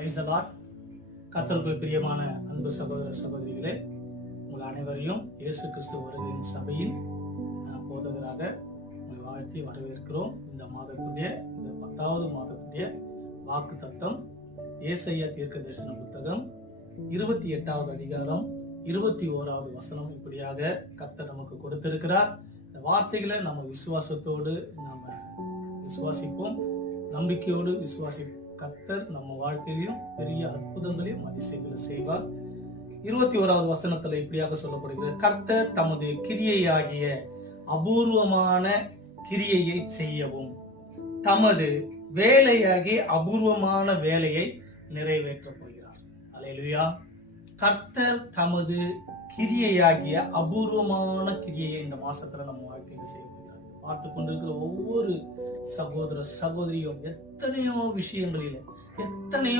Praise the Lord. கர்த்தருக்குள் பிரியமான அன்பு சகோதர சகோதரிகளே, உங்கள் அனைவரையும் இயேசு கிறிஸ்து வருகையின் சபையின் போதகராக உங்களை வாழ்த்தி வரவேற்கிறோம். இந்த மாதத்துடைய இந்த 10வது மாதத்துடைய வாக்கு தத்தம் ஏசாயா தீர்க்க தரிசன புத்தகம் 28வது அதிகாரம் 21வது வசனம். இப்படியாக கர்த்தர் நமக்கு கொடுத்திருக்கிறார். இந்த வார்த்தைகளை நம்ம விசுவாசத்தோடு நம்ம விசுவாசிப்போம், நம்பிக்கையோடு கர்த்தர் நம்ம வாழ்க்கையிலும் பெரிய அற்புதங்களையும் அதிசயங்களை செய்வார். 21வது வசனத்துல இப்படியாக சொல்லப்படுகிறது, கர்த்தர் தமது கிரியையாகிய அபூர்வமான கிரியையை செய்யவும் தமது வேலையாகிய அபூர்வமான வேலையை நிறைவேற்ற போகிறார். அல்லேலூயா. கர்த்தர் தமது கிரியையாகிய அபூர்வமான கிரியையை இந்த மாசத்துல நம்ம வாழ்க்கையில செய்கிறார். பார்த்து கொண்டிருக்கிற ஒவ்வொரு சகோதர சகோதரியும் எத்தனையோ விஷயங்களில எத்தனையோ